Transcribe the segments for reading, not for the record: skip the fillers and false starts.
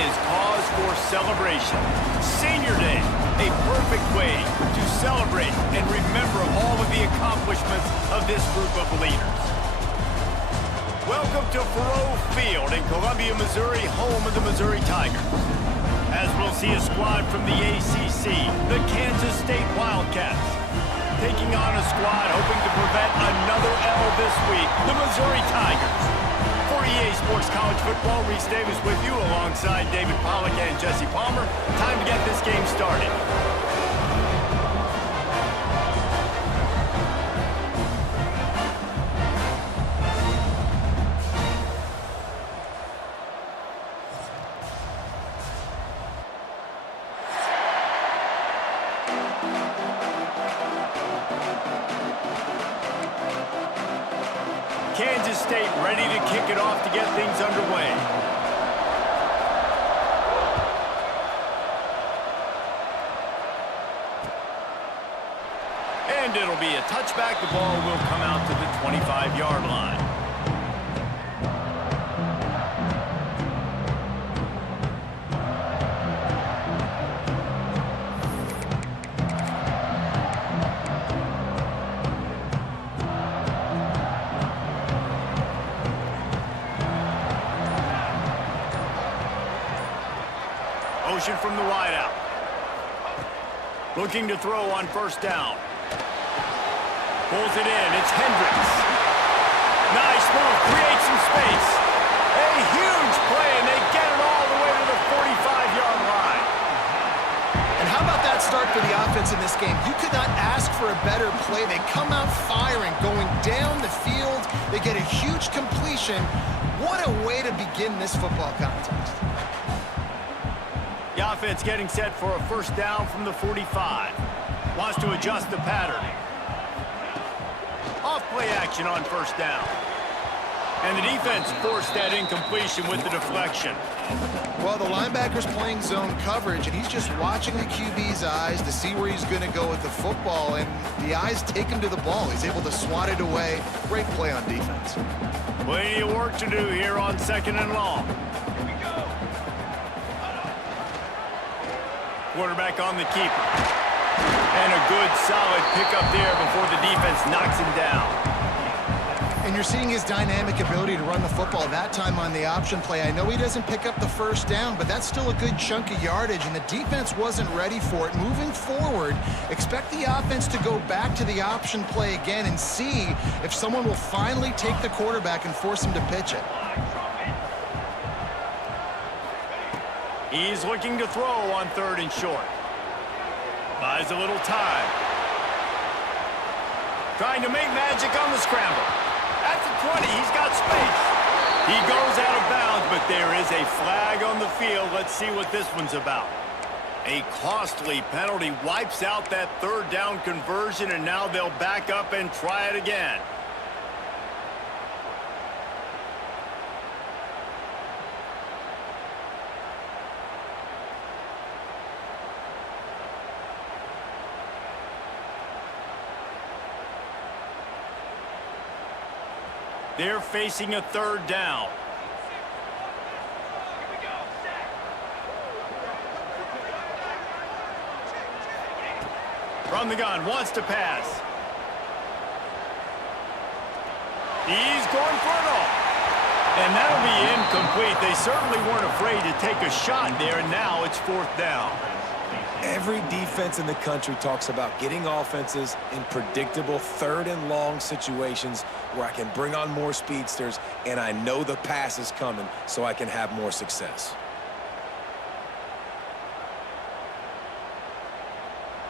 is cause for celebration. Senior Day, a perfect way to celebrate and remember all of the accomplishments of this group of leaders. Welcome to Faurot Field in Columbia, Missouri, home of the Missouri Tigers. As we'll see a squad from the ACC, the Kansas State Wildcats, taking on a squad hoping to prevent another L this week, the Missouri Tigers. For EA Sports College Football, Reese Davis with you alongside David Pollack and Jesse Palmer. Time to get this game started. Kansas State ready to kick it off to get things underway. And it'll be a touchback. The ball will come out to the 25-yard line. Motion from the wideout. Looking to throw on first down. Pulls it in. It's Hendricks. Nice move. Creates some space. A huge play, and they get it all the way to the 45-yard line. And how about that start for the offense in this game? You could not ask for a better play. They come out firing, going down the field. They get a huge completion. What a way to begin this football contest. The offense getting set for a first down from the 45. Wants to adjust the pattern. Off play action on first down. And the defense forced that incompletion with the deflection. Well, the linebacker's playing zone coverage, and he's just watching the QB's eyes to see where he's going to go with the football, and the eyes take him to the ball. He's able to swat it away. Great play on defense. Plenty of work to do here on second and long. Quarterback on the keeper. And a good, solid pickup there before the defense knocks him down. And you're seeing his dynamic ability to run the football, that time on the option play. I know he doesn't pick up the first down, but that's still a good chunk of yardage, and the defense wasn't ready for it. Moving forward, expect the offense to go back to the option play again and see if someone will finally take the quarterback and force him to pitch it. He's looking to throw on third and short. Buys a little time. Trying to make magic on the scramble. At the 20, he's got space. He goes out of bounds, but there is a flag on the field. Let's see what this one's about. A costly penalty wipes out that third down conversion, and now they'll back up and try it again. They're facing a third down. From the gun, wants to pass. He's going for it all. And that'll be incomplete. They certainly weren't afraid to take a shot there, and now it's fourth down. Every defense in the country talks about getting offenses in predictable third and long situations where I can bring on more speedsters and I know the pass is coming so I can have more success.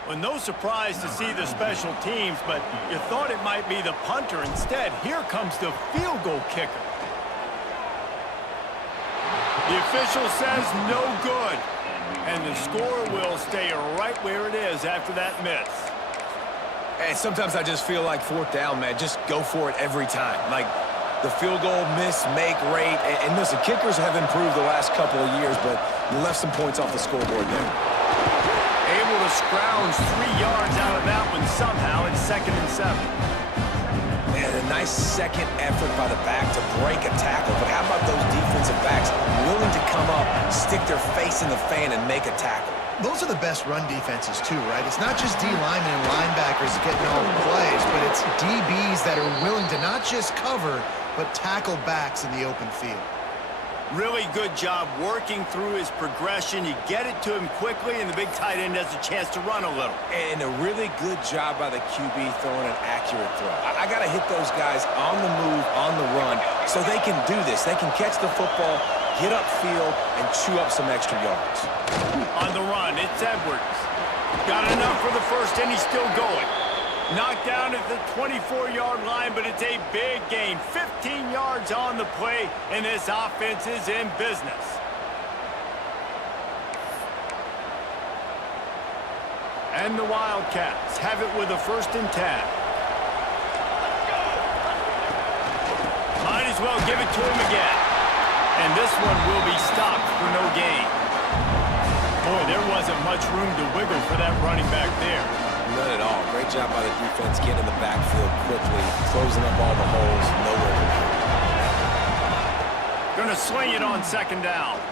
Well, no surprise to see the special teams, but you thought it might be the punter. Instead, here comes the field goal kicker. The official says no good. And the score will stay right where it is after that miss. And sometimes I just feel like fourth down, man. Just go for it every time. Like the field goal miss, make rate. And listen, kickers have improved the last couple of years, but you left some points off the scoreboard there. Able to scrounge 3 yards out of that one somehow in 2nd and 7. And a nice second effort by the back to break a tackle. But how about those defensive backs willing to come up, stick they're facing the fan and make a tackle. Those are the best run defenses too, right? It's not just D linemen and linebackers getting all the plays, but it's DBs that are willing to not just cover, but tackle backs in the open field. Really good job working through his progression. You get it to him quickly, and the big tight end has a chance to run a little. And a really good job by the QB throwing an accurate throw. I got to hit those guys on the move, on the run, so they can do this. They can catch the football, get upfield, and chew up some extra yards. On the run, it's Edwards. Got enough for the first, and he's still going. Knocked down at the 24-yard line, but it's a big gain. 15 yards on the play, and this offense is in business. And the Wildcats have it with a 1st and 10. Might as well give it to him again. And this one will be stopped for no gain. Boy, there wasn't much room to wiggle for that running back there. None at all. Great job by the defense getting in the backfield quickly, closing up all the holes, nowhere to go. Gonna swing it on 2nd down.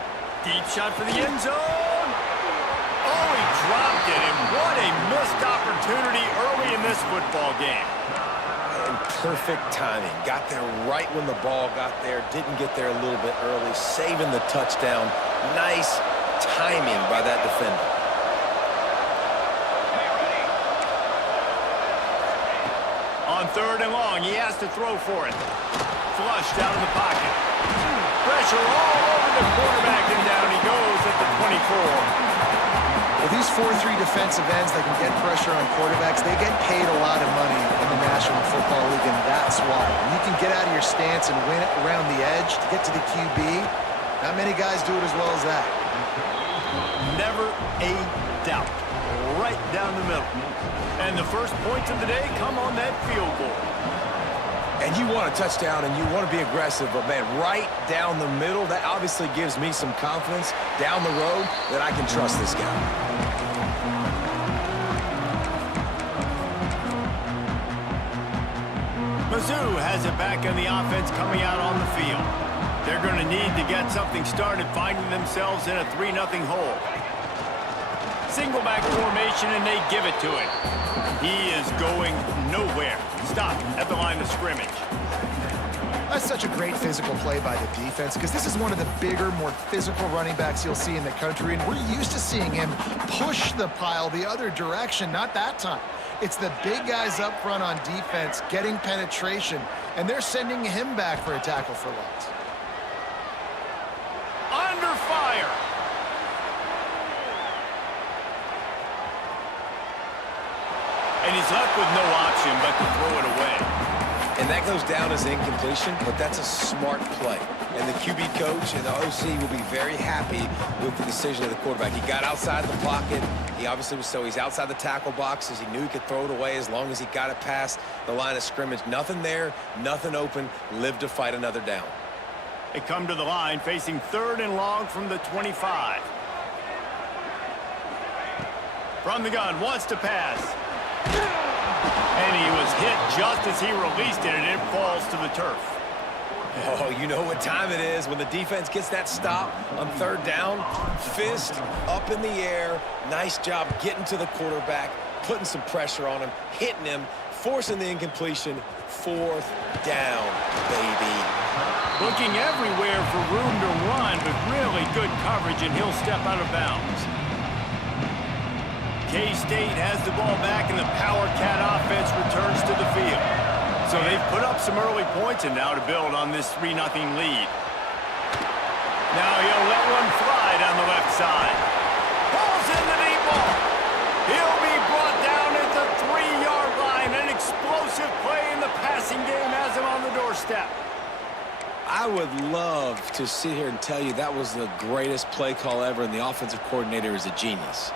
Deep shot for the end zone. Oh, he dropped it, and what a missed opportunity early in this football game. And perfect timing. Got there right when the ball got there, didn't get there a little bit early, saving the touchdown. Nice timing by that defender. On 3rd and long, he has to throw for it. Flushed out of the pocket. Pressure all over the quarterback, and down he goes at the 24. Well, these 4-3 defensive ends that can get pressure on quarterbacks, they get paid a lot of money in the National Football League, and that's why. When you can get out of your stance and win it around the edge to get to the QB, not many guys do it as well as that. Never a doubt. Right down the middle. And the first points of the day come on that field goal. And you want a touchdown and you want to be aggressive, but man, right down the middle, that obviously gives me some confidence down the road that I can trust this guy. Mizzou has it back on the offense coming out on the field. They're going to need to get something started, finding themselves in a 3-0 hole. Single back formation, and they give it to him. He is going nowhere. Stop at the line of scrimmage. That's such a great physical play by the defense, because this is one of the bigger, more physical running backs you'll see in the country, and we're used to seeing him push the pile the other direction. Not that time. It's the big guys up front on defense getting penetration, and they're sending him back for a tackle for loss. Under fire. And he's left with no option but to throw it away. And that goes down as incompletion, but that's a smart play. And the QB coach and the OC will be very happy with the decision of the quarterback. He got outside the pocket. He obviously was he's outside the tackle boxes. He knew he could throw it away as long as he got it past the line of scrimmage. Nothing there, nothing open. Live to fight another down. They come to the line facing 3rd and long from the 25. From the gun, wants to pass. And he was hit just as he released it, and it falls to the turf. Oh, you know what time it is when the defense gets that stop on 3rd down. Fist up in the air. Nice job getting to the quarterback, putting some pressure on him, hitting him, forcing the incompletion. 4th down, baby. Looking everywhere for room to run, but really good coverage, and he'll step out of bounds. KState has the ball back, and the Power Cat offense returns to the field. So they've put up some early points, and now to build on this 3-0 lead. Now he'll let one fly down the left side. Pulls in the deep ball. He'll be brought down at the 3-yard line. An explosive play in the passing game has him on the doorstep. I would love to sit here and tell you that was the greatest play call ever, and the offensive coordinator is a genius.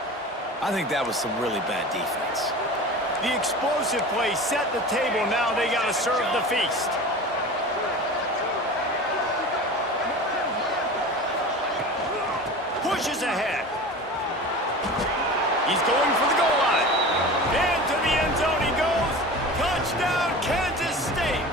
I think that was some really bad defense. The explosive play set the table. Now they got to serve the feast. Pushes ahead. He's going for the goal line. Into the end zone he goes. Touchdown, Kansas State.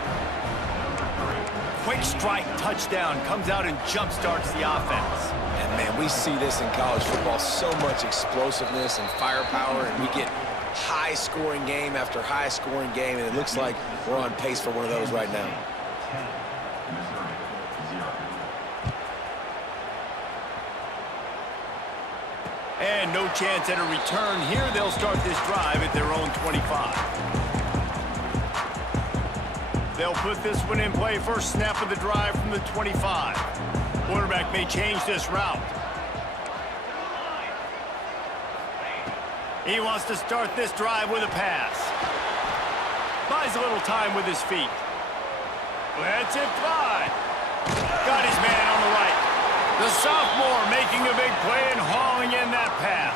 Quick strike touchdown comes out and jump starts the offense. And Man, we see this in college football, so much explosiveness and firepower, and we get high-scoring game after high-scoring game, and it looks like we're on pace for one of those right now. And no chance at a return here. They'll start this drive at their own 25. They'll put this one in play. First snap of the drive from the 25. Quarterback may change this route. He wants to start this drive with a pass. Buys a little time with his feet. Lets it fly. Got his man on the right. The sophomore making a big play and hauling in that pass.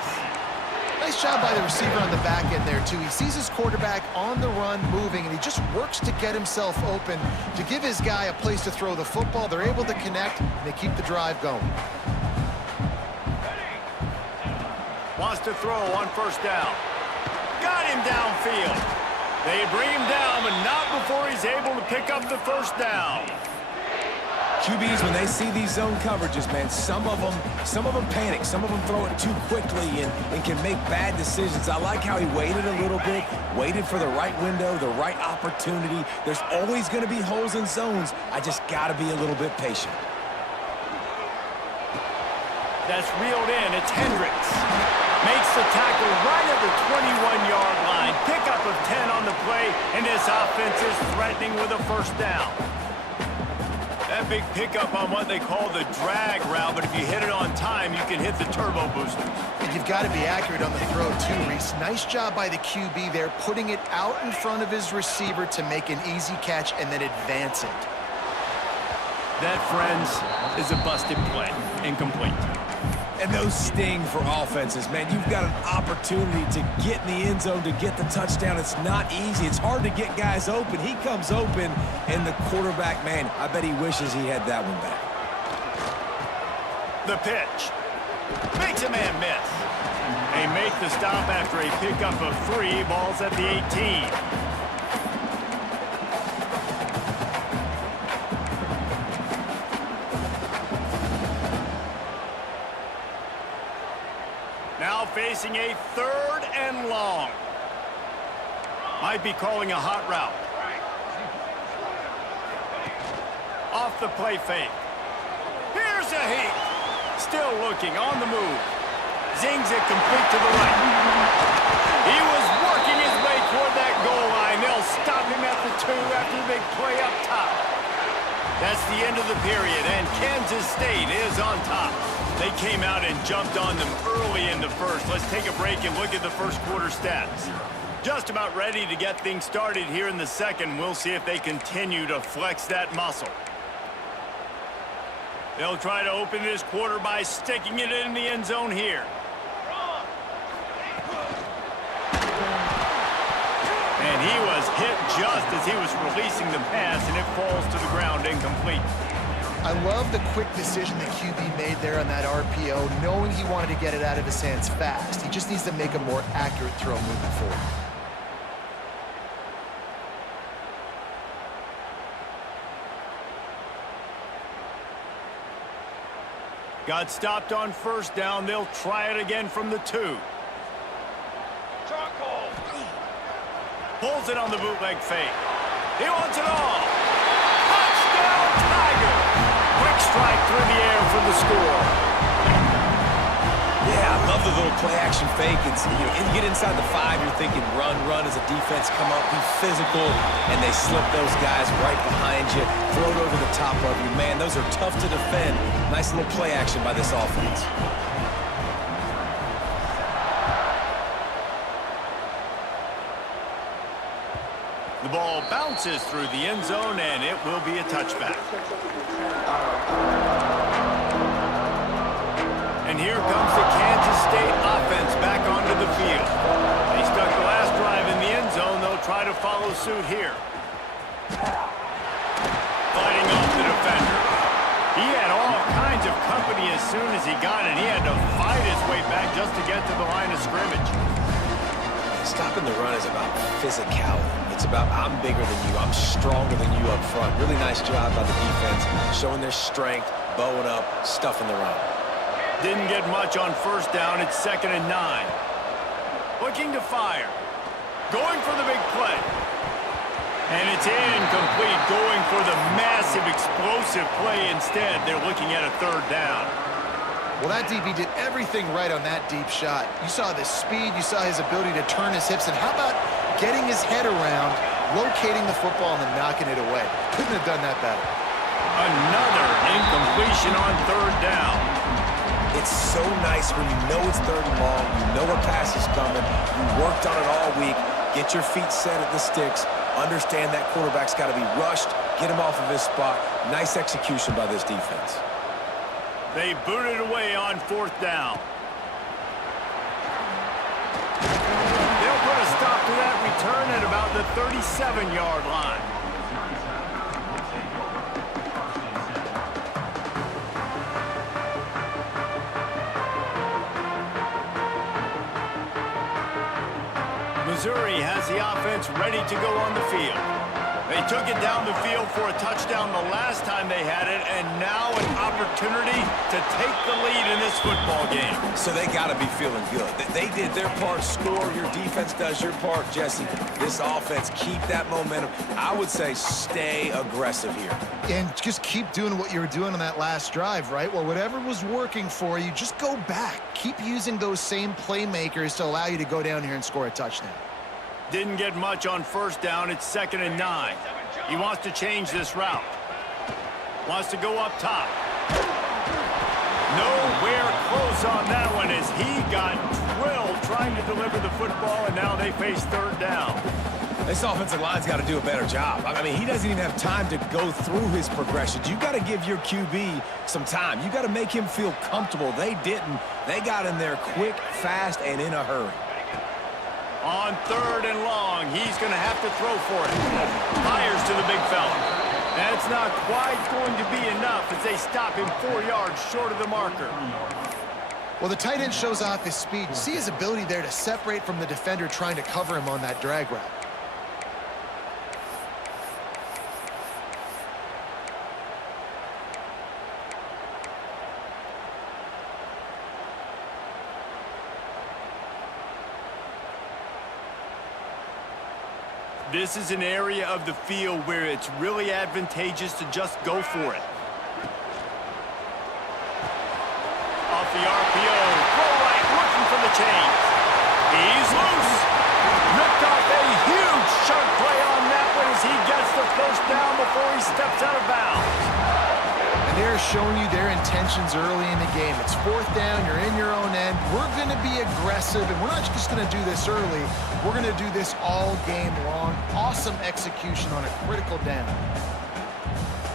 Nice job by the receiver on the back end there, too. He sees his quarterback on the run moving, and he just works to get himself open to give his guy a place to throw the football. They're able to connect, and they keep the drive going. Wants to throw on first down. Got him downfield. They bring him down, but not before he's able to pick up the first down. QBs, when they see these zone coverages, man, some of them panic. Some of them throw it too quickly and can make bad decisions. I like how he waited a little bit, waited for the right window, the right opportunity. There's always going to be holes in zones. I just got to be a little bit patient. That's reeled in. It's Hendricks. Makes the tackle right at the 21-yard line. Pickup of 10 on the play, and this offense is threatening with a first down. That big pickup on what they call the drag route, but if you hit it on time, you can hit the turbo booster. And you've got to be accurate on the throw, too, Reese. Nice job by the QB there, putting it out in front of his receiver to make an easy catch and then advance it. That, friends, is a busted play. Incomplete. And those sting for offenses, man. You've got an opportunity to get in the end zone, to get the touchdown. It's not easy. It's hard to get guys open. He comes open, and the quarterback, man, I bet he wishes he had that one back. The pitch. Makes a man miss. They make the stop after a pickup of 3. Ball's at the 18. Now facing a 3rd and long. Might be calling a hot route. Off the play fake. Here's a heat. Still looking on the move. Zings it complete to the right. He was working his way toward that goal line. They'll stop him at the 2 after the big play up top. That's the end of the period, and Kansas State is on top. They came out and jumped on them early in the first. Let's take a break and look at the first quarter stats. Just about ready to get things started here in the second. We'll see if they continue to flex that muscle. They'll try to open this quarter by sticking it in the end zone here. And he was hit just as he was releasing the pass, and it falls to the ground incomplete. I love the quick decision the QB made there on that RPO, knowing he wanted to get it out of his hands fast. He just needs to make a more accurate throw moving forward. Got stopped on first down. They'll try it again from the 2. Pulls it on the bootleg fake. He wants it all. Touchdown, Tiger! Quick strike through the air for the score. Yeah, I love the little play-action fake. It's, you get inside the 5, you're thinking run as a defense, come up, be physical, and they slip those guys right behind you, throw it over the top of you. Man, those are tough to defend. Nice little play action by this offense. The ball bounces through the end zone, and it will be a touchback. And here comes the Kansas State offense back onto the field. They stuck the last drive in the end zone. They'll try to follow suit here. Fighting off the defender. He had all kinds of company as soon as he got it. He had to fight his way back just to get to the line of scrimmage. Stopping the run is about physicality. It's about I'm bigger than you, I'm stronger than you up front. Really nice job by the defense, showing their strength, bowing up, stuffing the run. Didn't get much on first down. It's 2nd and 9. Looking to fire. Going for the big play. And it's incomplete. Going for the massive, explosive play instead. They're looking at a 3rd down. Well, that DB did everything right on that deep shot. You saw the speed. You saw his ability to turn his hips. And how about getting his head around, locating the football, and then knocking it away? Couldn't have done that better. Another incompletion on 3rd down. It's so nice when you know it's 3rd and long, you know a pass is coming, you worked on it all week, get your feet set at the sticks, understand that quarterback's got to be rushed, get him off of his spot. Nice execution by this defense. They booted away on 4th down. They'll put a stop to that return at about the 37-yard line. Missouri has the offense ready to go on the field. They took it down the field for a touchdown the last time they had it, and now an opportunity to take the lead in this football game. So they got to be feeling good. They did their part, score. Your defense does your part, Jesse. This offense, keep that momentum. I would say stay aggressive here. And just keep doing what you were doing on that last drive, right? Well, whatever was working for you, just go back. Keep using those same playmakers to allow you to go down here and score a touchdown. Didn't get much on first down. It's 2nd and 9. He wants to change this route. Wants to go up top. Nowhere close on that one as he got drilled trying to deliver the football, and now they face 3rd down. This offensive line's got to do a better job. I mean, he doesn't even have time to go through his progressions. You got to give your QB some time. You got to make him feel comfortable. They didn't. They got in there quick, fast, and in a hurry. On 3rd and long, he's going to have to throw for it. Fires to the big fella. That's not quite going to be enough as they stop him 4 yards short of the marker. Well, the tight end shows off his speed. You see his ability there to separate from the defender trying to cover him on that drag route. This is an area of the field where it's really advantageous to just go for it. Off the RPO, throw right, looking for the chains. He's loose. Ripped off a huge sharp play on that one as he gets the 1st down before he steps out of bounds. And they're showing you their intentions early in the game. It's 4th down, you're in your own end. We're going to be aggressive, and we're not just going to do this early. We're going to do this all game long. Awesome execution on a critical down.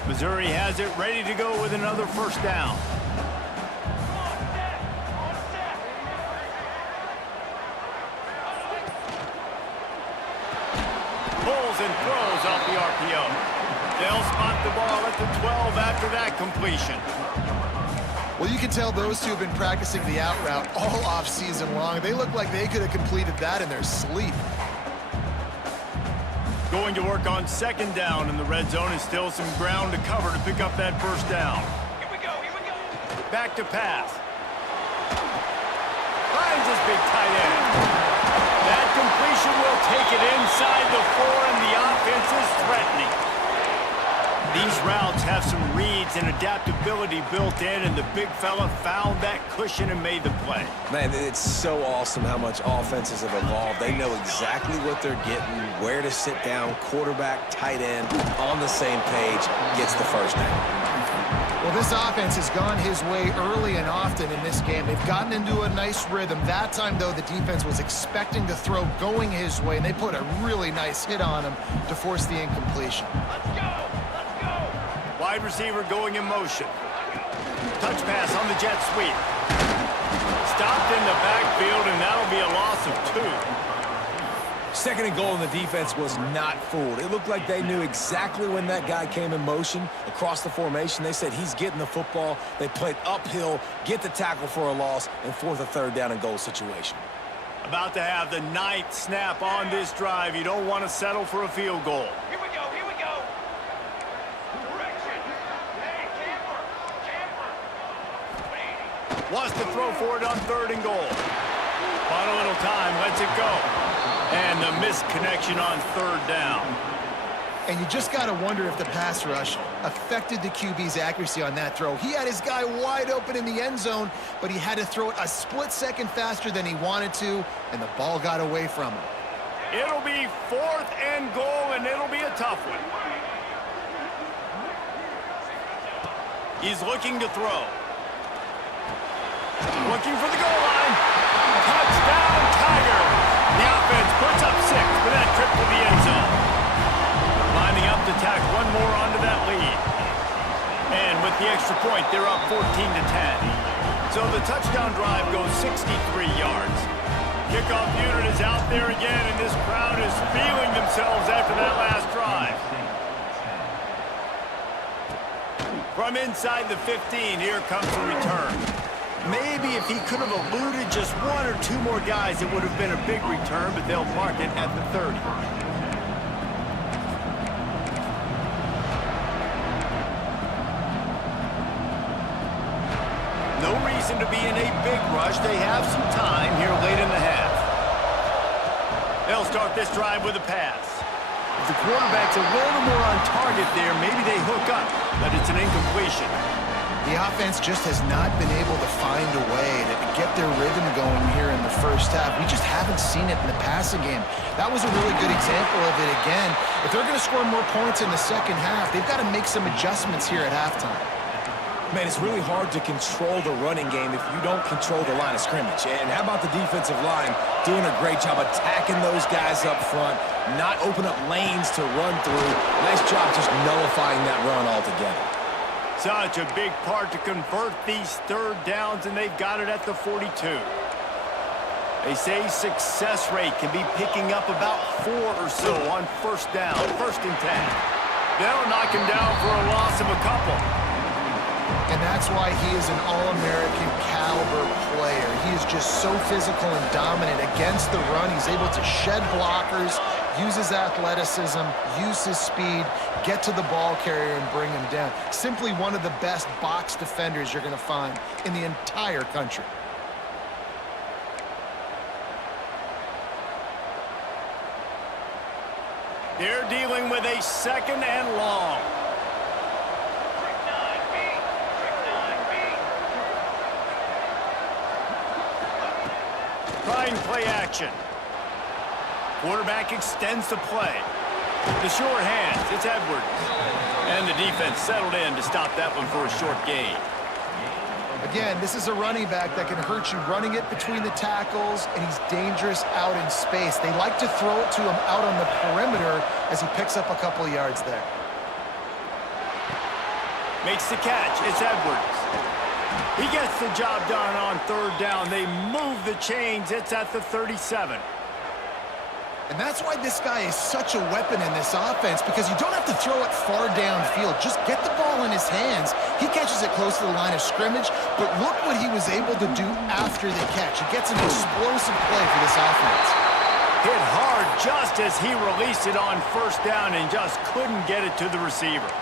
Missouri has it ready to go with another 1st down. Pulls and throws off the RPO. They'll spot the ball at the 12 after that completion. Well, you can tell those two have been practicing the out route all off-season long. They look like they could have completed that in their sleep. Going to work on 2nd down in the red zone, and still some ground to cover to pick up that 1st down. Here we go. Back to pass. Finds his big tight end. That completion will take it inside the 4, and the offense is threatening. These routes have some reads and adaptability built in, and the big fella found that cushion and made the play. Man, it's so awesome how much offenses have evolved. They know exactly what they're getting, where to sit down, quarterback, tight end, on the same page, gets the 1st down. Well, this offense has gone his way early and often in this game. They've gotten into a nice rhythm. That time, though, the defense was expecting the throw going his way, and they put a really nice hit on him to force the incompletion. Let's go. Wide receiver going in motion. Touch pass on the jet sweep. Stopped in the backfield, and that'll be a loss of 2. 2nd and goal, and the defense was not fooled. It looked like they knew exactly when that guy came in motion across the formation. They said he's getting the football. They played uphill, get the tackle for a loss, and force a 3rd down and goal situation. About to have the 9th snap on this drive. You don't want to settle for a field goal. Here we go. Direction. Hey, camper. Wants to throw for it on 3rd and goal. Final little time, lets it go. And the missed connection on 3rd down. And you just got to wonder if the pass rush affected the QB's accuracy on that throw. He had his guy wide open in the end zone, but he had to throw it a split second faster than he wanted to, and the ball got away from him. It'll be 4th and goal, and it'll be a tough one. He's looking to throw. Looking for the goal line. Touchdown, Tiger. The offense puts up 6 for that trip to the end zone. Lining up to tack one more onto that lead. And with the extra point, they're up 14-10. So the touchdown drive goes 63 yards. Kickoff unit is out there again, and this crowd is feeling themselves after that last drive. From inside the 15, here comes the return. Maybe if he could have eluded just 1 or 2 more guys, it would have been a big return, but they'll mark it at the 30. No reason to be in a big rush. They have some time here late in the half. They'll start this drive with a pass. If the quarterback's a little more on target there, maybe they hook up, but it's an incompletion. The offense just has not been able to find a way to get their rhythm going here in the first half. We just haven't seen it in the passing game. That was a really good example of it again. If they're going to score more points in the second half, they've got to make some adjustments here at halftime. Man, it's really hard to control the running game if you don't control the line of scrimmage. And how about the defensive line doing a great job attacking those guys up front, not open up lanes to run through. Nice job just nullifying that run altogether. Such a big part to convert these 3rd downs, and they've got it at the 42. They say success rate can be picking up about 4 or so on 1st down, 1st and 10. They'll knock him down for a loss of a couple. And that's why he is an All-American caliber player. He is just so physical and dominant against the run. He's able to shed blockers, use his athleticism, use his speed, get to the ball carrier and bring him down. Simply one of the best box defenders you're going to find in the entire country. They're dealing with a 2nd and long. Trying play action. Quarterback extends the play. The sure hands, it's Edwards. And the defense settled in to stop that one for a short gain. Again, this is a running back that can hurt you running it between the tackles, and he's dangerous out in space. They like to throw it to him out on the perimeter as he picks up a couple of yards there. Makes the catch. It's Edwards. He gets the job done on 3rd down. They move the chains. It's at the 37. And that's why this guy is such a weapon in this offense, because you don't have to throw it far downfield. Just get the ball in his hands. He catches it close to the line of scrimmage, but look what he was able to do after the catch. He gets an explosive play for this offense. Hit hard just as he released it on 1st down and just couldn't get it to the receiver.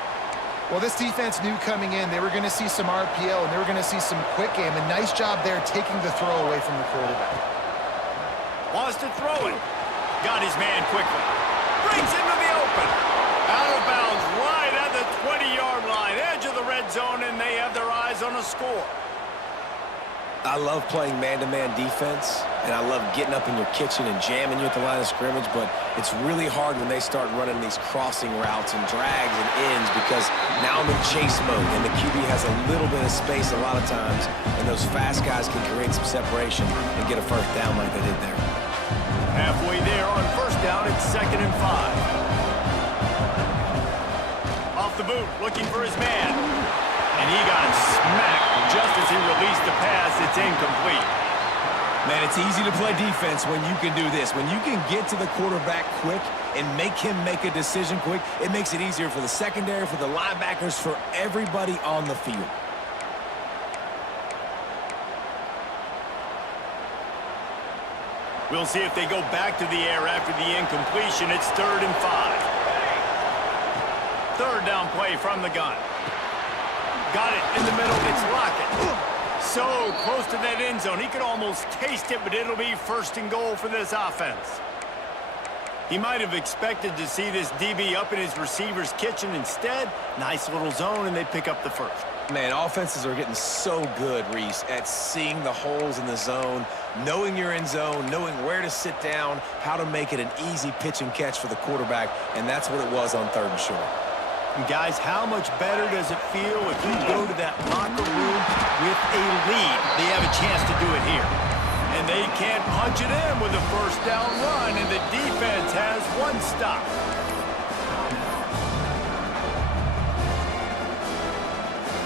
Well, this defense knew coming in they were going to see some RPO and they were going to see some quick game. A nice job there taking the throw away from the quarterback. Wants to throw it. Got his man quickly. Brings into the open. Out of bounds right at the 20-yard line. Edge of the red zone, and they have their eyes on a score. I love playing man-to-man defense, and I love getting up in your kitchen and jamming you at the line of scrimmage, but it's really hard when they start running these crossing routes and drags and ends, because now I'm in chase mode, and the QB has a little bit of space a lot of times, and those fast guys can create some separation and get a 1st down like they did there. Halfway there on 1st down, it's 2nd and 5. Off the boot, looking for his man. And he got smacked just as he released the pass. It's incomplete. Man, it's easy to play defense when you can do this. When you can get to the quarterback quick and make him make a decision quick, it makes it easier for the secondary, for the linebackers, for everybody on the field. We'll see if they go back to the air after the incompletion. It's 3rd and 5. 3rd down play from the gun. Got it in the middle. It's Lockett. so close to that end zone. He could almost taste it, but it'll be 1st and goal for this offense. He might have expected to see this DB up in his receiver's kitchen. Instead, nice little zone, and they pick up the first. Man, offenses are getting so good, Reese, at seeing the holes in the zone, knowing you're in zone, knowing where to sit down, how to make it an easy pitch and catch for the quarterback, and that's what it was on 3rd and short. And guys, how much better does it feel if you go to that locker room with a lead? They have a chance to do it here. And they can't punch it in with a 1st down run, and the defense has 1 stop.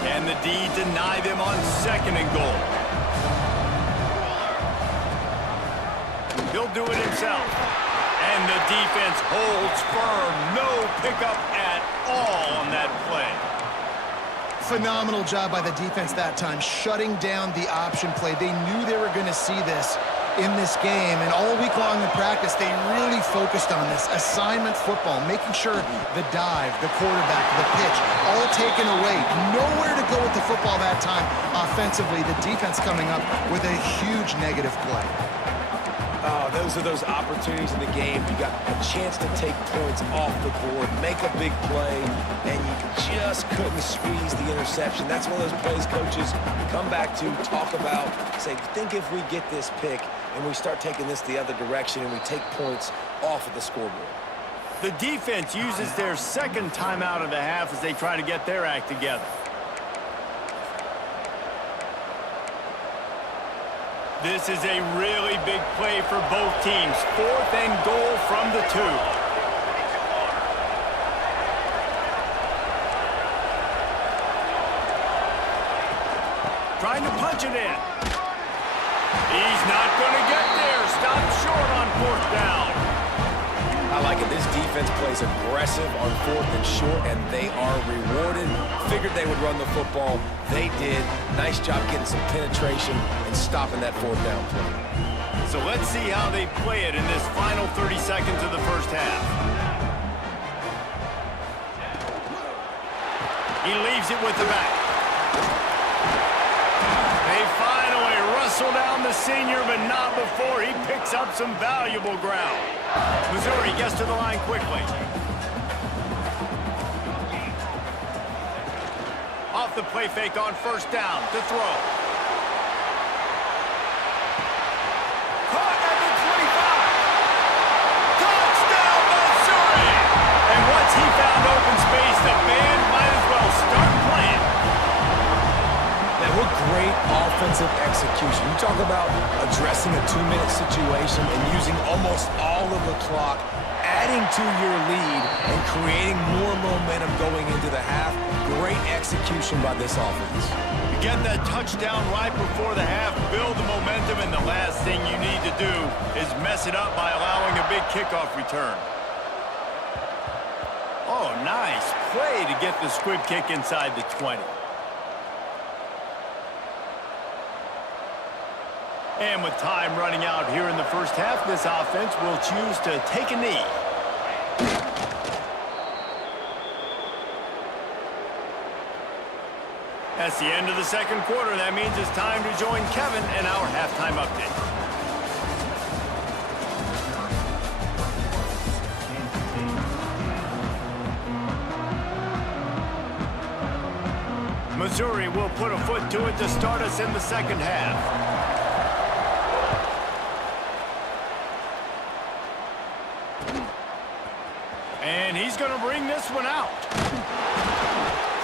Can the D deny them on 2nd and goal? He'll do it himself. And the defense holds firm. No pickup at all on that play. Phenomenal job by the defense that time, shutting down the option play. They knew they were going to see this in this game, and all week long in practice, they really focused on this assignment football, making sure the dive, the quarterback, the pitch, all taken away. Nowhere to go with the football that time offensively. The defense coming up with a huge negative play. Oh, those are those opportunities in the game. You got a chance to take points off the board, make a big play, and you just couldn't squeeze the interception. That's one of those plays coaches come back to, talk about, say, think if we get this pick and we start taking this the other direction and we take points off of the scoreboard. The defense uses their 2nd timeout of the half as they try to get their act together. This is a really big play for both teams. 4th and goal from the 2. Trying to punch it in. He's not going to get there. Stopped short on 4th down. I like it. This defense plays aggressive on 4th and short, and they are rewarded. Figured they would run the football. They did. Nice job getting some penetration and stopping that 4th down play. So let's see how they play it in this final 30 seconds of the 1st half. He leaves it with the back. They finally wrestle down the senior, but not before he picks up some valuable ground. Missouri gets to the line quickly. Off the play fake on 1st down to throw. Caught at the 25. Touchdown, Missouri! And once he found open space, the band might as well start playing. Man, what great offensive execution. You talk about addressing a 2-minute situation and using almost all of the clock, adding to your lead and creating more momentum going into the half. Great execution by this offense. You get that touchdown right before the half, build the momentum, and the last thing you need to do is mess it up by allowing a big kickoff return. Oh, nice play to get the squib kick inside the 20. And with time running out here in the 1st half, this offense will choose to take a knee. That's the end of the 2nd quarter. That means it's time to join Kevin in our halftime update. Missouri will put a foot to it to start us in the 2nd half. And he's going to bring this one out.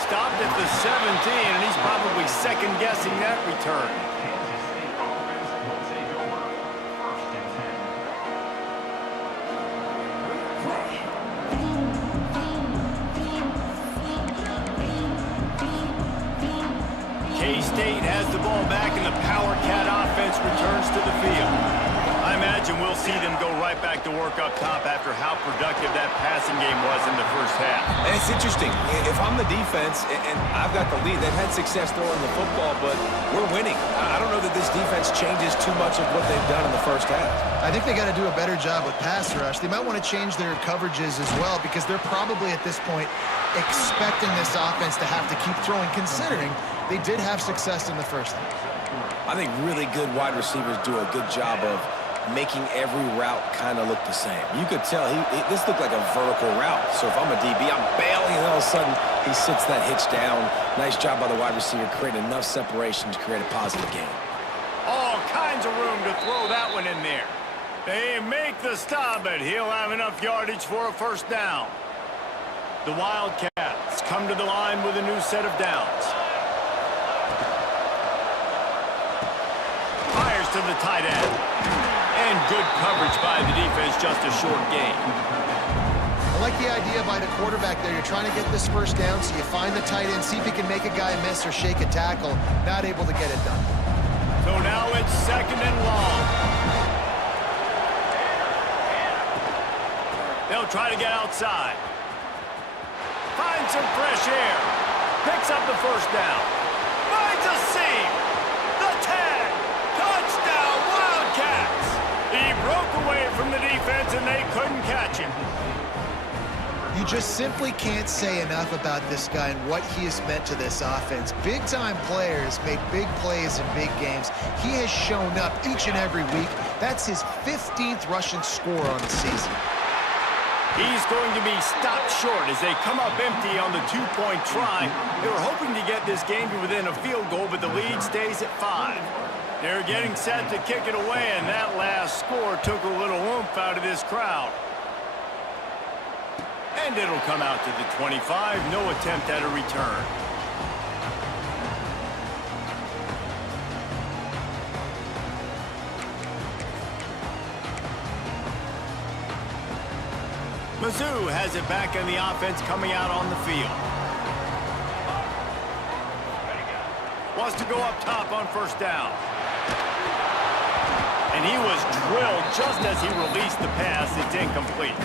Stopped at the 17, and he's probably second-guessing that return. KState has the ball back, and the Power Cat offense returns to the field. I imagine we'll see them go right back to work up top after how productive that passing game was in the 1st half. And it's interesting. If I'm the defense and I've got the lead, they've had success throwing the football, but we're winning. I don't know that this defense changes too much of what they've done in the 1st half. I think they got to do a better job with pass rush. They might want to change their coverages as well, because they're probably at this point expecting this offense to have to keep throwing, considering they did have success in the 1st half. I think really good wide receivers do a good job of making every route kind of look the same. You could tell this looked like a vertical route. So if I'm a DB, I'm bailing, and all of a sudden he sits that hitch down. Nice job by the wide receiver, creating enough separation to create a positive gain. All kinds of room to throw that one in there. They make the stop, but he'll have enough yardage for a first down. The Wildcats come to the line with a new set of downs. Fires to the tight end. And good coverage by the defense, just a short gain. I like the idea by the quarterback there. You're trying to get this first down, so you find the tight end, see if he can make a guy miss or shake a tackle. Not able to get it done. So now it's 2nd and long. They'll try to get outside. Finds some fresh air. Picks up the first down. Finds a seam. The tag. Touchdown, Wildcats. He broke away from the defense, and they couldn't catch him. You just simply can't say enough about this guy and what he has meant to this offense. Big-time players make big plays in big games. He has shown up each and every week. That's his 15th rushing score on the season. He's going to be stopped short as they come up empty on the two-point try. They were hoping to get this game to within a field goal, but the lead stays at 5. They're getting set to kick it away, and that last score took a little oomph out of this crowd. And it'll come out to the 25. No attempt at a return. Mizzou has it back in the offense coming out on the field. Wants to go up top on first down. And he was drilled just as he released the pass. It's incomplete.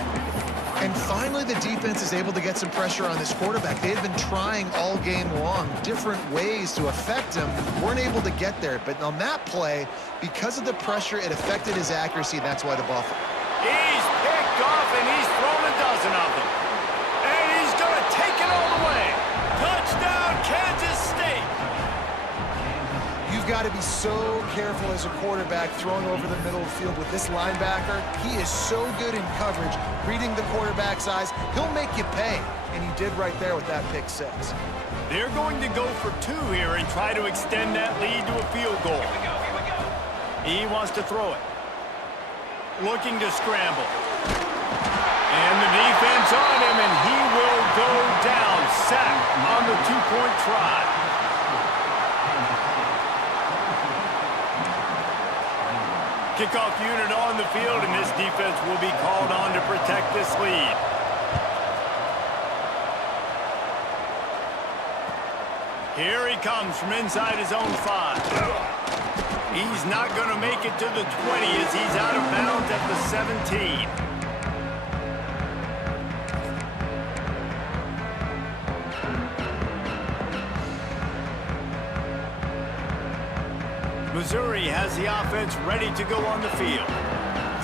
And finally, the defense is able to get some pressure on this quarterback. They had been trying all game long, different ways to affect him. Weren't able to get there. But on that play, because of the pressure, it affected his accuracy. That's why the ball. He's picked off, and he's thrown a dozen of them. And he's going to take it all the way. Touchdown, Kansas State. You've got to be so careful as a quarterback throwing over the middle of the field with this linebacker. He is so good in coverage, reading the quarterback's eyes. He'll make you pay, and he did right there with that pick 6. They're going to go for 2 here and try to extend that lead to a field goal. He wants to throw it. Looking to scramble. And the defense on him, and he will go down. Sacked on the 2-point try. Kickoff unit on the field, and this defense will be called on to protect this lead. Here he comes from inside his own 5. He's not going to make it to the 20 as he's out of bounds at the 17. Missouri has the offense ready to go on the field.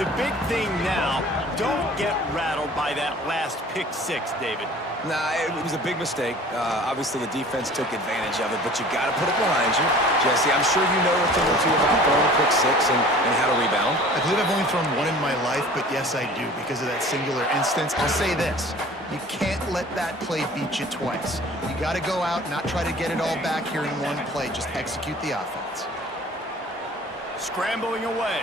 The big thing now, don't get rattled by that last pick 6, David. Nah, it was a big mistake. Obviously, the defense took advantage of it, but you got to put it behind you. Jesse, I'm sure you know a thing or two about throwing a pick 6 and how to rebound. I believe I've only thrown 1 in my life, but yes, I do, because of that singular instance. I'll say this. You can't let that play beat you twice. You got to go out, not try to get it all back here in one play. Just execute the offense. Scrambling away.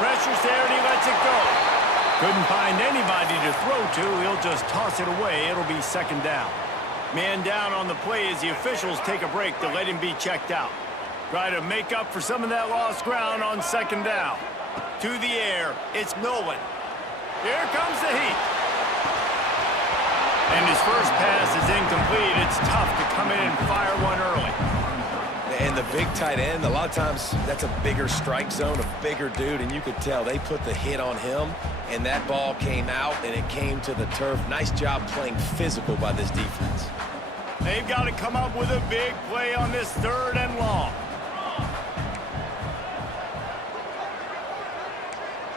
Pressure's there, and he lets it go. Couldn't find anybody to throw to. He'll just toss it away. It'll be 2nd down. Man down on the play as the officials take a break to let him be checked out. Try to make up for some of that lost ground on 2nd down. To the air. It's Nolan. Here comes the heat. And his first pass is incomplete. It's tough to come in and fire one early. And the big tight end, a lot of times that's a bigger strike zone, a bigger dude, and you could tell they put the hit on him, and that ball came out, and it came to the turf. Nice job playing physical by this defense. They've got to come up with a big play on this 3rd and long.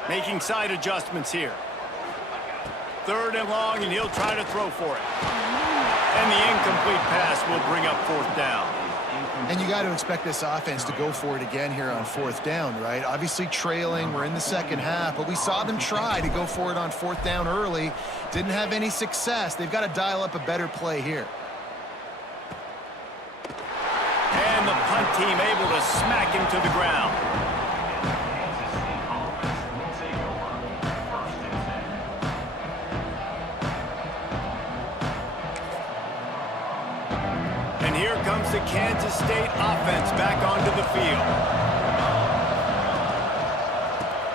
Making side adjustments here. 3rd and long, and he'll try to throw for it. And the incomplete pass will bring up 4th down. And you got to expect this offense to go for it again here on fourth down, right? Obviously trailing, we're in the second half, but we saw them try to go for it on fourth down early. Didn't have any success. They've got to dial up a better play here. And the punt team able to smack him to the ground. And here comes the Kansas State offense back onto the field.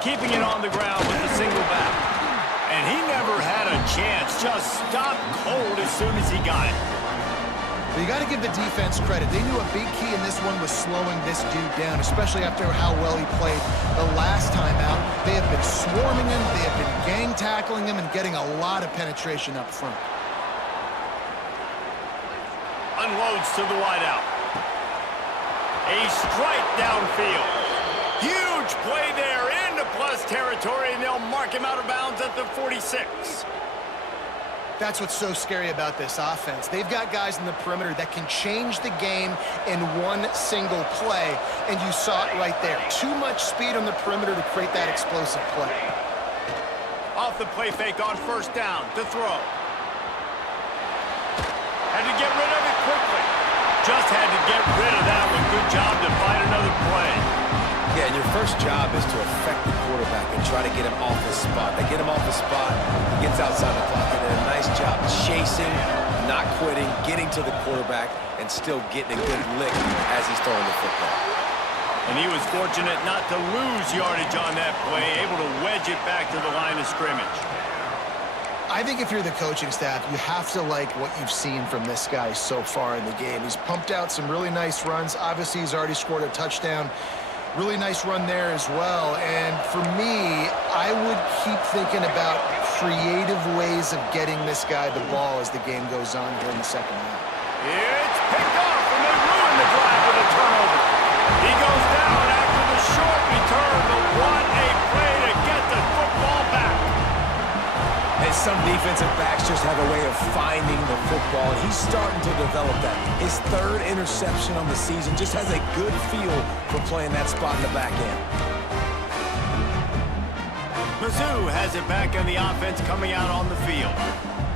Keeping it on the ground with the single back. And he never had a chance. Just stopped cold as soon as he got it. But you got to give the defense credit. They knew a big key in this one was slowing this dude down, especially after how well he played the last time out. They have been swarming him, they have been gang tackling him, and getting a lot of penetration up front. Unloads to the wideout. A strike downfield. Huge play there into plus territory, and they'll mark him out of bounds at the 46. That's what's so scary about this offense. They've got guys in the perimeter that can change the game in one single play, and you saw it right there. Too much speed on the perimeter to create that explosive play. Off the play fake on first down to throw. Had to get rid of it quickly. Just had to get rid of that one. Good job to find another play. Yeah, and your first job is to affect the quarterback and try to get him off the spot. They get him off the spot, he gets outside the clock. They did a nice job chasing, not quitting, getting to the quarterback, and still getting a good lick as he's throwing the football. And he was fortunate not to lose yardage on that play, able to wedge it back to the line of scrimmage. I think if you're the coaching staff, you have to like what you've seen from this guy so far in the game. He's pumped out some really nice runs. Obviously, he's already scored a touchdown. Really nice run there as well. And for me, I would keep thinking about creative ways of getting this guy the ball as the game goes on here in the second half. It's picked off, and they ruin the drive with a turnover. He goes down after the short return, but what a play to get the football back. And some defensive backs just have a way of finding the football, and he's starting to develop that. His third interception on the season just has a good feel for playing that spot in the back end. Mizzou has it back on the offense coming out on the field.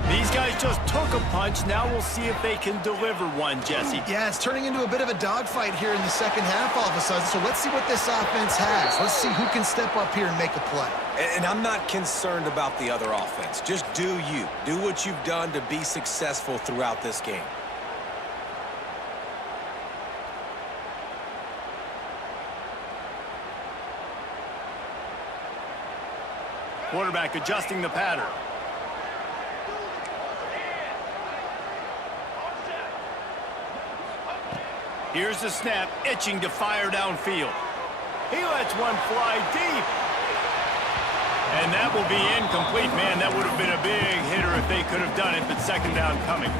These guys just took a punch. Now we'll see if they can deliver one, Jesse. Yeah, it's turning into a bit of a dogfight here in the second half all of a sudden. So let's see what this offense has. Let's see who can step up here and make a play. And I'm not concerned about the other offense. Just do you. Do what you've done to be successful throughout this game. Quarterback adjusting the pattern. Here's the snap, itching to fire downfield. He lets one fly deep. And that will be incomplete. Man, that would have been a big hitter if they could have done it, but second down coming.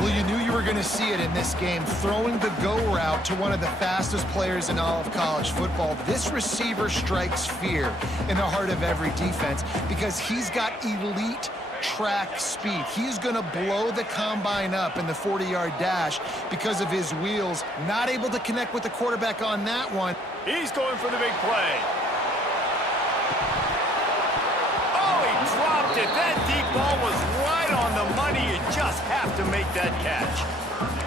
Well, you knew you were going to see it in this game, throwing the go route to one of the fastest players in all of college football. This receiver strikes fear in the heart of every defense because he's got elite track speed. He's going to blow the combine up in the 40-yard dash because of his wheels. Not able to connect with the quarterback on that one. He's going for the big play. Oh, he dropped it. That deep ball was right on the money. You just have to make that catch.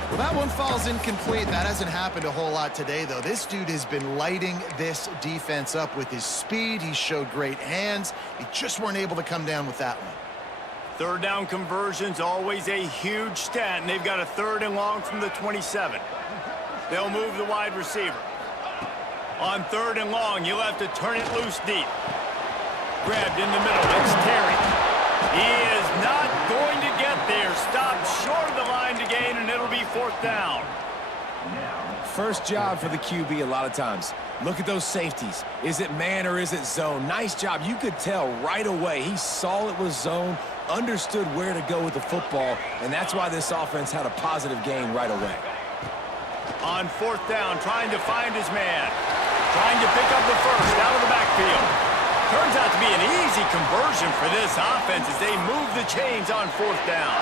Well, that one falls incomplete. That hasn't happened a whole lot today, though. This dude has been lighting this defense up with his speed. He showed great hands. He just weren't able to come down with that one. Third down conversion's always a huge stat, and they've got a third and long from the 27. They'll move the wide receiver. On third and long, you'll have to turn it loose deep. Grabbed in the middle. It's Terry. He is not going to get there. Stopped short of the line to gain, and it'll be fourth down. First job for the QB a lot of times. Look at those safeties. Is it man or is it zone? Nice job. You could tell right away. He saw it was zone, understood where to go with the football, and that's why this offense had a positive gain right away. On fourth down, trying to find his man. Trying to pick up the first out of the backfield. Turns out to be an easy conversion for this offense as they move the chains on fourth down.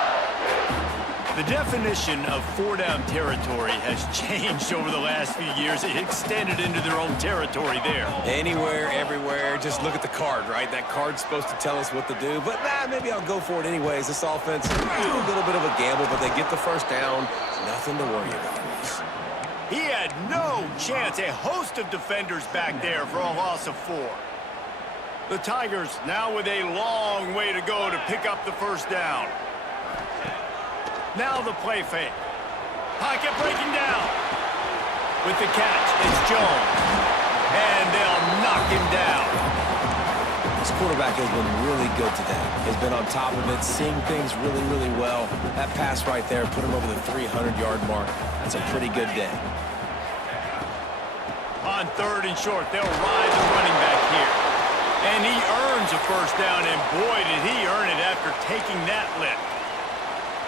The definition of four-down territory has changed over the last few years. It extended into their own territory there. Anywhere, everywhere, just look at the card, right? That card's supposed to tell us what to do, but maybe I'll go for it anyways. This offense, a little bit of a gamble, but they get the first down. Nothing to worry about. He had no chance. A host of defenders back there for a loss of 4. The Tigers now with a long way to go to pick up the first down. Now the play fake. Pocket breaking down. With the catch, it's Jones. And they'll knock him down. This quarterback has been really good today. He's been on top of it, seeing things really, really well. That pass right there put him over the 300-yard mark. That's a pretty good day. On 3rd and short, they'll ride the running back here. And he earns a first down, and boy, did he earn it after taking that lick.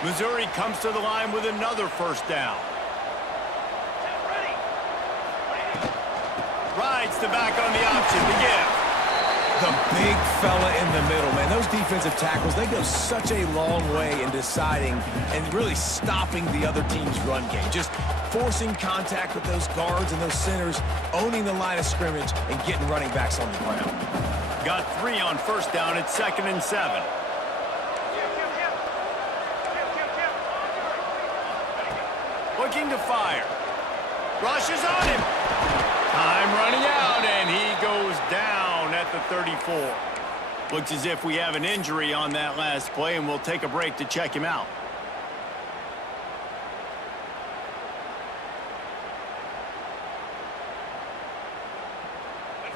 Missouri comes to the line with another first down. Rides the back on the option to give. The big fella in the middle, man. Those defensive tackles, they go such a long way in deciding and really stopping the other team's run game. Just forcing contact with those guards and those centers, owning the line of scrimmage, and getting running backs on the ground. Got 3 on first down at 2nd and 7. Looking to fire. Rushes on him. Time running out, and he goes down at the 34. Looks as if we have an injury on that last play, and we'll take a break to check him out.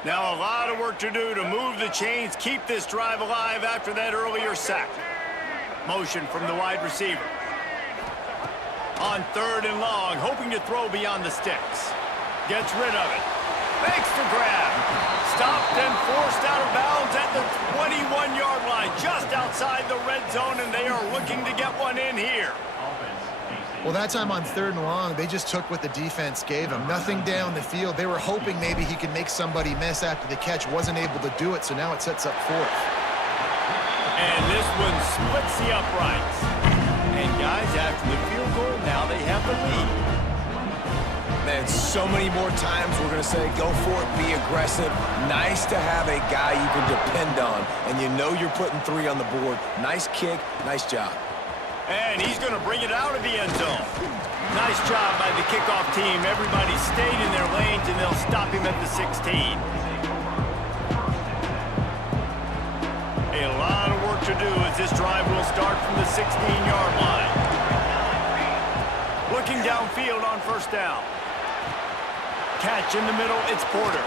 Now a lot of work to do to move the chains, keep this drive alive after that earlier sack. Motion from the wide receiver. On 3rd and long, hoping to throw beyond the sticks. Gets rid of it. Makes the grab. Stopped and forced out of bounds at the 21-yard line, just outside the red zone, and they are looking to get one in here. Well, that time on 3rd and long, they just took what the defense gave them. Nothing down the field. They were hoping maybe he could make somebody miss after the catch. Wasn't able to do it, so now it sets up 4th. And this one splits the uprights. And guys, after the field goal, now they have the lead. Man, so many more times we're going to say, go for it, be aggressive. Nice to have a guy you can depend on, and you know you're putting 3 on the board. Nice kick, nice job. And he's going to bring it out of the end zone. Nice job by the kickoff team. Everybody stayed in their lanes, and they'll stop him at the 16. A lot of work to do as this drive will start from the 16-yard line. Looking downfield on first down. Catch in the middle, it's Porter.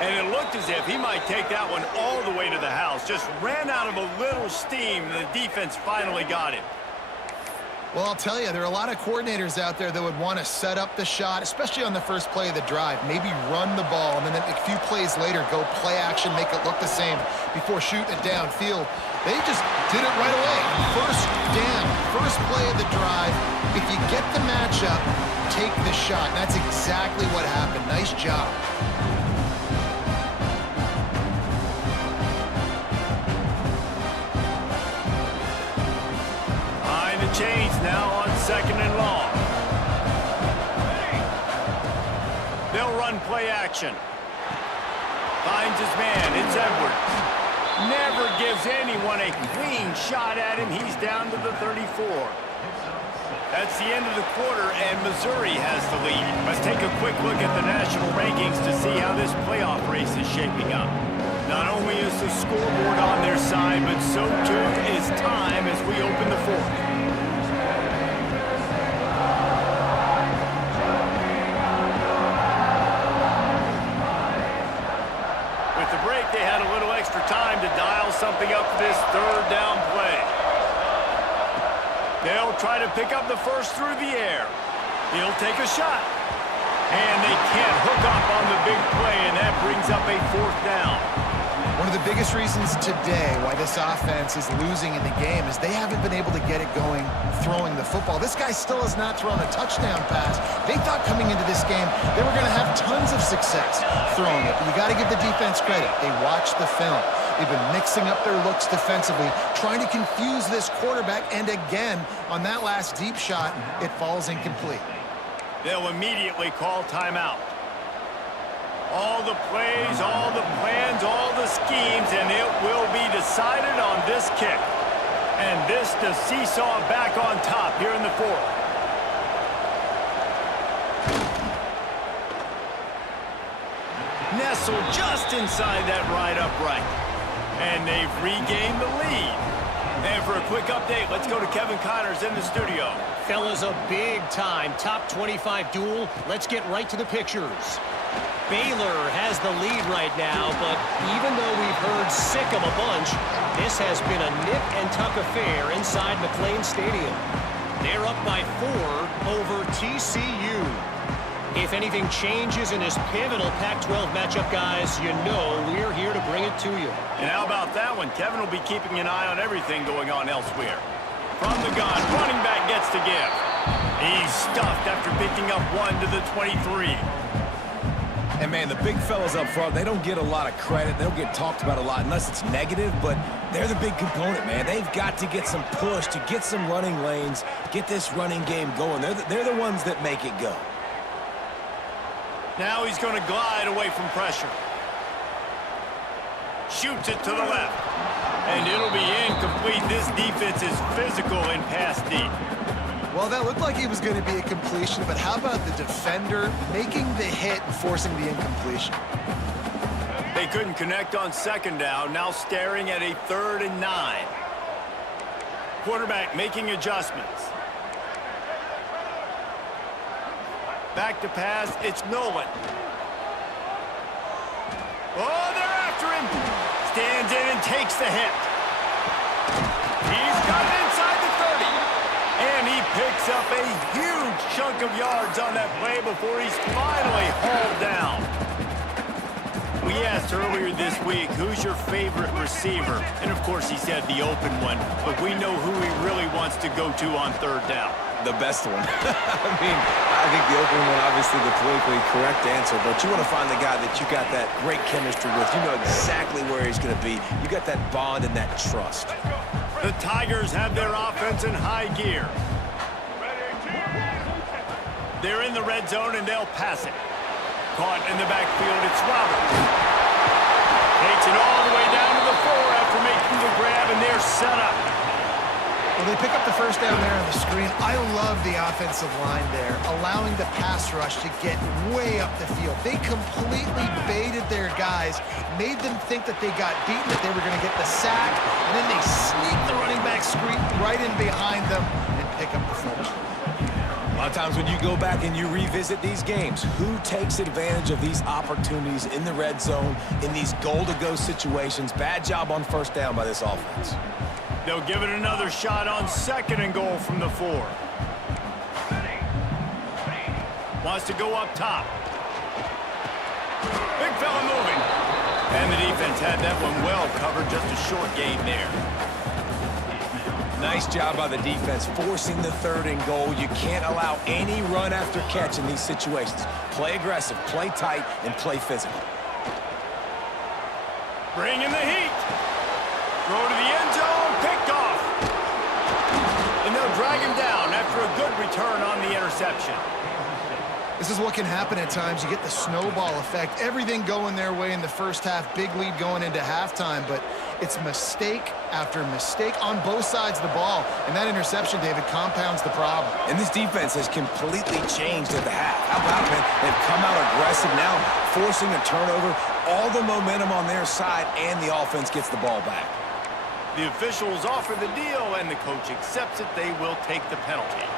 And it looked as if he might take that one all the way to the house. Just ran out of a little steam, and the defense finally got him. Well, I'll tell you, there are a lot of coordinators out there that would want to set up the shot, especially on the first play of the drive. Maybe run the ball, and then a few plays later, go play action, make it look the same before shooting it downfield. They just did it right away. First down, first play of the drive. If you get the matchup, take the shot. And that's exactly what happened. Nice job. Chains now on 2nd and long. They'll run play action. Finds his man. It's Edwards. Never gives anyone a clean shot at him. He's down to the 34. That's the end of the quarter, and Missouri has the lead. Let's take a quick look at the national rankings to see how this playoff race is shaping up. Not only is the scoreboard on their side, but so too is time as we open the 4th. They had a little extra time to dial something up for this 3rd down play. They'll try to pick up the first through the air. He'll take a shot. And they can't hook up on the big play, and that brings up a 4th down. One of the biggest reasons today why this offense is losing in the game is they haven't been able to get it going throwing the football. This guy still has not thrown a touchdown pass. They thought coming into this game they were going to have tons of success throwing it. But you got to give the defense credit. They watched the film. They've been mixing up their looks defensively, trying to confuse this quarterback, and again, on that last deep shot, it falls incomplete. They'll immediately call timeout. All the plays, all the plans, all the schemes, and it will be decided on this kick. And this to seesaw back on top here in the fourth. Nestled just inside that right upright. And they've regained the lead. And for a quick update, let's go to Kevin Connors in the studio. Fellas, a big-time top 25 duel. Let's get right to the pictures. Baylor has the lead right now, but even though we've heard sick of a bunch, this has been a nip-and-tuck affair inside McLean Stadium. They're up by 4 over TCU. If anything changes in this pivotal Pac-12 matchup, guys, you know we're here to bring it to you. And how about that one? Kevin will be keeping an eye on everything going on elsewhere. From the gun, running back gets to give. He's stuffed after picking up 1 to the 23. And, man, the big fellas up front, they don't get a lot of credit. They don't get talked about a lot unless it's negative, but they're the big component, man. They've got to get some push, to get some running lanes, get this running game going. They're the ones that make it go. Now he's going to glide away from pressure. Shoots it to the left. And it'll be incomplete. This defense is physical in pass deep. Well, that looked like it was going to be a completion, but how about the defender making the hit and forcing the incompletion? They couldn't connect on second down. Now staring at a 3rd and 9. Quarterback making adjustments. Back to pass, it's Nolan. Oh, they're after him. Stands in and takes the hit. He's got it inside the 30. And he picks up a huge chunk of yards on that play before he's finally hauled down. We asked earlier this week, who's your favorite receiver? And, of course, he said the open one. But we know who he really wants to go to on 3rd down. The best one. I think the open one, obviously the politically correct answer, but you want to find the guy that you got that great chemistry with. You know exactly where he's going to be. You got that bond and that trust. The Tigers have their offense in high gear. They're in the red zone, and they'll pass it. Caught in the backfield, it's Roberts. Takes it all the way down to the 4 after making the grab, and they're set up. Well, they pick up the first down there on the screen. I love the offensive line there, allowing the pass rush to get way up the field. They completely baited their guys, made them think that they got beaten, that they were going to get the sack, and then they sneak the running back screen right in behind them and pick up the first. A lot of times when you go back and you revisit these games, who takes advantage of these opportunities in the red zone, in these goal-to-go situations? Bad job on first down by this offense. They'll give it another shot on 2nd and goal from the 4. Wants to go up top. Big fella moving. And the defense had that one well covered, just a short gain there. Nice job by the defense, forcing the 3rd and goal. You can't allow any run after catch in these situations. Play aggressive, play tight, and play physical. Bring in the heat. Throw to the end zone, picked off. And they'll drag him down after a good return on the interception. This is what can happen at times. You get the snowball effect. Everything going their way in the first half. Big lead going into halftime, but it's mistake after mistake on both sides of the ball. And that interception, David, compounds the problem. And this defense has completely changed at the half. How about it, man? They've come out aggressive now, forcing a turnover. All the momentum on their side, and the offense gets the ball back. The officials offer the deal, and the coach accepts it. They will take the penalty.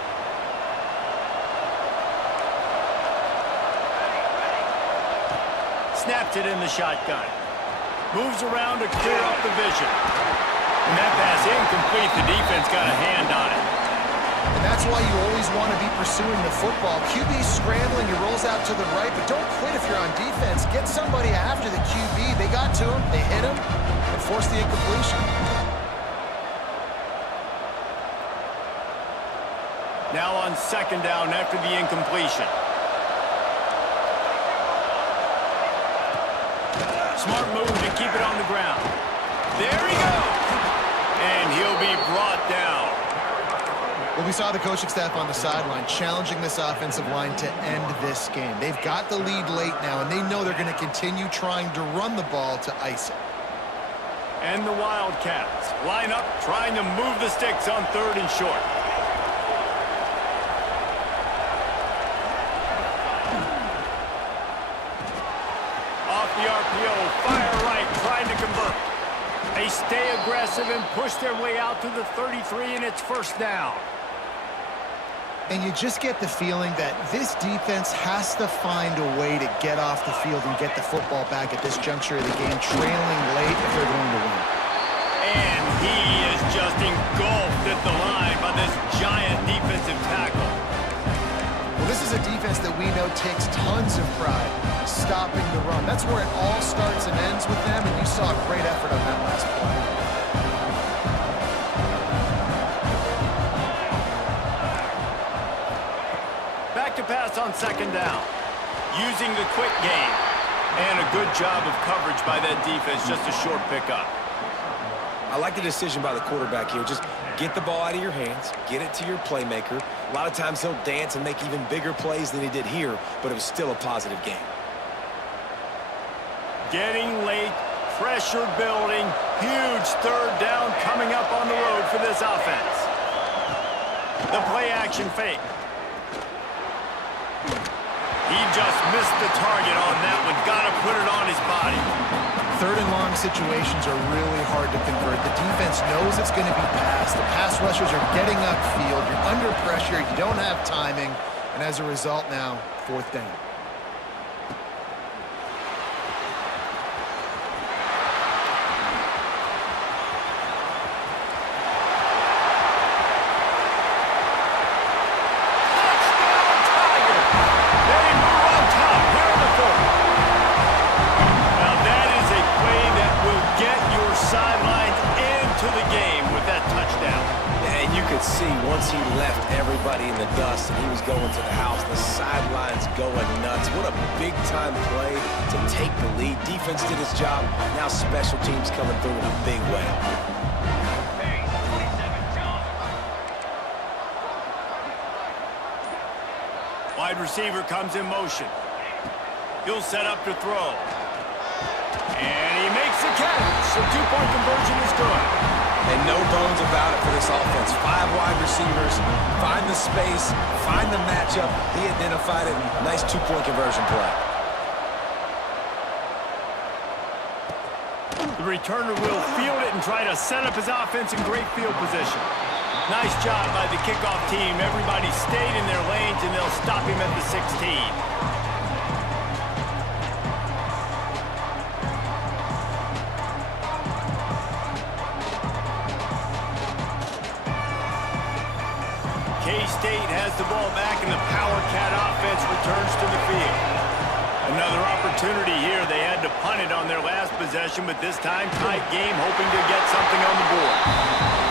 Snaps it in the shotgun. Moves around to clear up the vision. And that pass incomplete. The defense got a hand on it. And that's why you always want to be pursuing the football. QB's scrambling, he rolls out to the right, but don't quit if you're on defense. Get somebody after the QB. They got to him, they hit him, and forced the incompletion. Now on 2nd down after the incompletion. Smart move to keep it on the ground. There he goes. And he'll be brought down. Well, we saw the coaching staff on the sideline challenging this offensive line to end this game. They've got the lead late now, and they know they're going to continue trying to run the ball to ice it. And the Wildcats line up, trying to move the sticks on 3rd and short. Off the RPO, fire right, trying to convert. They stay aggressive and push their way out to the 33, and it's 1st down. And you just get the feeling that this defense has to find a way to get off the field and get the football back at this juncture of the game, trailing late if they're going to win. And he is just engulfed at the line by this giant defensive tackle. Well, this is a defense that we know takes tons of pride stopping the run. That's where it all starts and ends with them, and you saw a great effort on that last play. Back to pass on 2nd down. Using the quick game. And a good job of coverage by that defense. Just a short pickup. I like the decision by the quarterback here. Just get the ball out of your hands, get it to your playmaker. A lot of times he'll dance and make even bigger plays than he did here, but it was still a positive game. Getting late, pressure building, huge 3rd down coming up on the road for this offense. The play action fake. He just missed the target on that one. Got to put it on his body. 3rd and long situations are really hard to convert. The defense knows it's going to be passed. The pass rushers are getting upfield. You're under pressure. You don't have timing. And as a result now, 4th down. See, once he left everybody in the dust and he was going to the house, the sidelines going nuts. What a big-time play to take the lead. Defense did his job. Now special teams coming through in a big way. Wide receiver comes in motion. He'll set up to throw. And he makes the catch. The 2-point conversion is good. And no bones about it for this offense. 5 wide receivers, find the space, find the matchup. He identified it. Nice 2-point conversion play. The returner will field it and try to set up his offense in great field position. Nice job by the kickoff team. Everybody stayed in their lanes, and they'll stop him at the 16. KState has the ball back, and the Power Cat offense returns to the field. Another opportunity here. They had to punt it on their last possession, but this time tight game, hoping to get something on the board.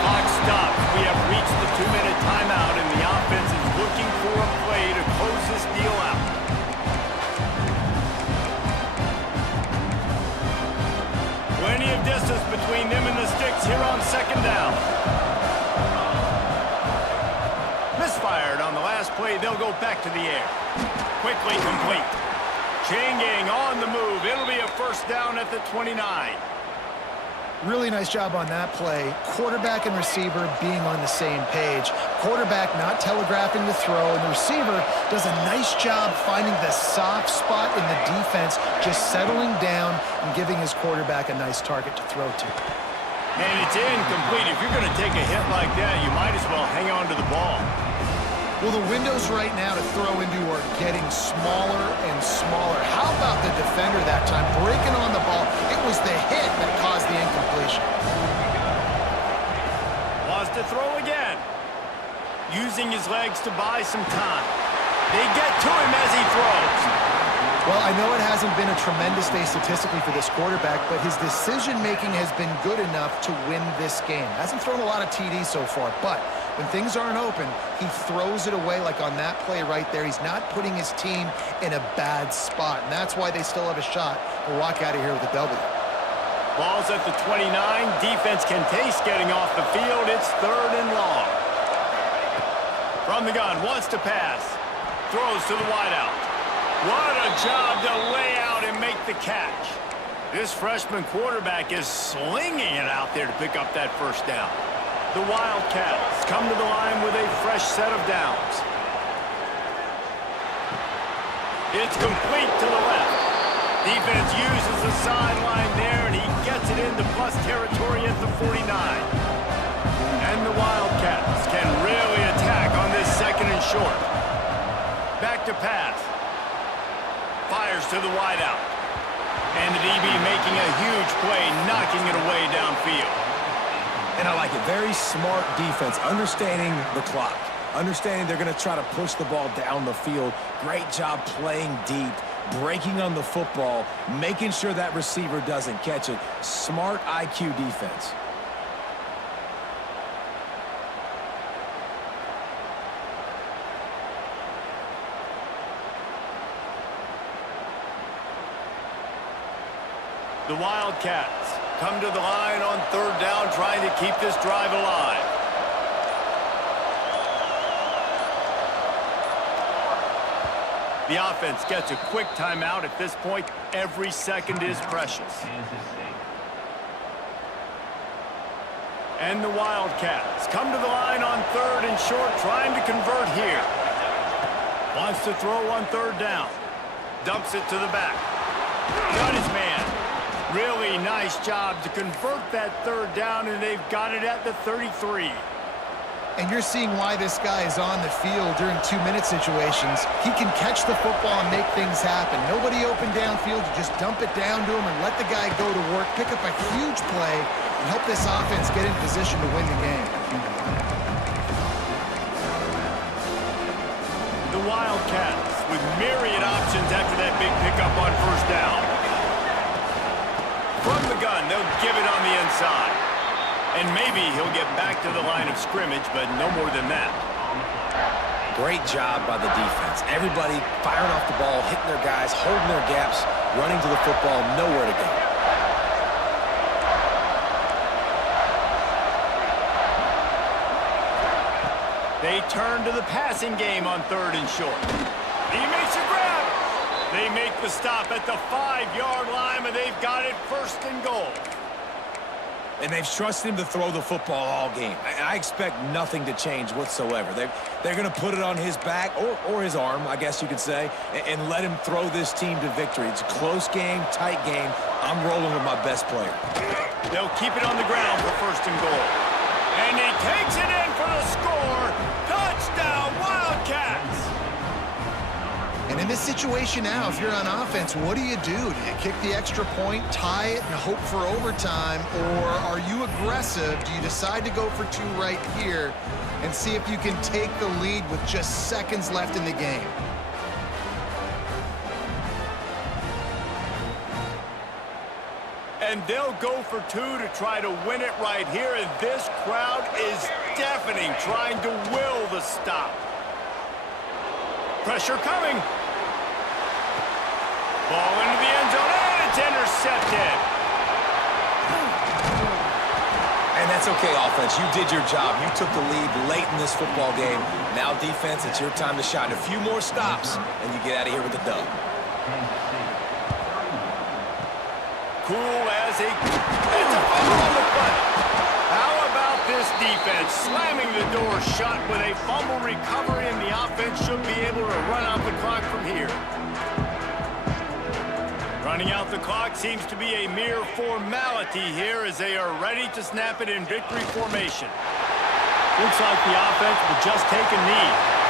Clock stops. We have reached the 2-minute timeout, and the offense is looking for a play to close this deal out. Plenty of distance between them and the sticks here on 2nd down. Misfired on the last play. They'll go back to the air. Quickly complete. Chain gang on the move. It'll be a 1st down at the 29. Really nice job on that play. Quarterback and receiver being on the same page. Quarterback not telegraphing the throw, and the receiver does a nice job finding the soft spot in the defense, just settling down and giving his quarterback a nice target to throw to. And it's incomplete. If you're going to take a hit like that, you might as well hang on to the ball. Well, the windows right now to throw into are getting smaller and smaller. How about the defender that time breaking on the ball? It was the hit that caused the incompletion. Wants to throw again. Using his legs to buy some time. They get to him as he throws. Well, I know it hasn't been a tremendous day statistically for this quarterback, but his decision-making has been good enough to win this game. Hasn't thrown a lot of TDs so far, but when things aren't open, he throws it away like on that play right there. He's not putting his team in a bad spot, and that's why they still have a shot to walk out of here with a W. Ball's at the 29. Defense can taste getting off the field. It's 3rd and long. From the gun, wants to pass. Throws to the wideout. What a job to lay out and make the catch. This freshman quarterback is slinging it out there to pick up that first down. The Wildcats come to the line with a fresh set of downs. It's complete to the left. Defense uses the sideline there, and he gets it into plus territory at the 49. And the Wildcats can really attack on this 2nd and short. Back to pass. Fires to the wideout. And the DB making a huge play, knocking it away downfield. And I like it. Very smart defense, understanding the clock, understanding they're going to try to push the ball down the field. Great job playing deep, breaking on the football, making sure that receiver doesn't catch it. Smart IQ defense. The Wildcats come to the line on 3rd down, trying to keep this drive alive. The offense gets a quick timeout. At this point, every second is precious. And the Wildcats come to the line on 3rd and short, trying to convert here. Wants to throw on 3rd down. Dumps it to the back. Got his man. Really nice job to convert that 3rd down, and they've got it at the 33. And you're seeing why this guy is on the field during 2-minute situations. He can catch the football and make things happen. Nobody open downfield. You just dump it down to him and let the guy go to work, pick up a huge play, and help this offense get in position to win the game. The Wildcats with myriad options after that big pickup on 1st down. From the gun, they'll give it on the inside. And maybe he'll get back to the line of scrimmage, but no more than that. Great job by the defense. Everybody firing off the ball, hitting their guys, holding their gaps, running to the football, nowhere to go. They turn to the passing game on 3rd and short. He makes a grab. They make the stop at the 5-yard line, and they've got it 1st and goal. And they've trusted him to throw the football all game. I expect nothing to change whatsoever. They're going to put it on his back, or his arm, I guess you could say, and let him throw this team to victory. It's a close game, tight game. I'm rolling with my best player. They'll keep it on the ground for 1st and goal. And he takes it in for the score. Touchdown, Wildcats! And in this situation now, if you're on offense, what do? Do you kick the extra point, tie it, and hope for overtime? Or are you aggressive? Do you decide to go for 2 right here and see if you can take the lead with just seconds left in the game? And they'll go for 2 to try to win it right here. And this crowd is deafening, trying to will the stop. Pressure coming. Ball into the end zone, and it's intercepted. And that's okay, offense. You did your job. You took the lead late in this football game. Now, defense, it's your time to shine. A few more stops, and you get out of here with a dub. Cool as it's a fumble on the play. How about this defense slamming the door shut with a fumble recovery, and the offense should be able to run out the clock from here. Running out the clock seems to be a mere formality here as they are ready to snap it in victory formation. Looks like the offense will just take a knee.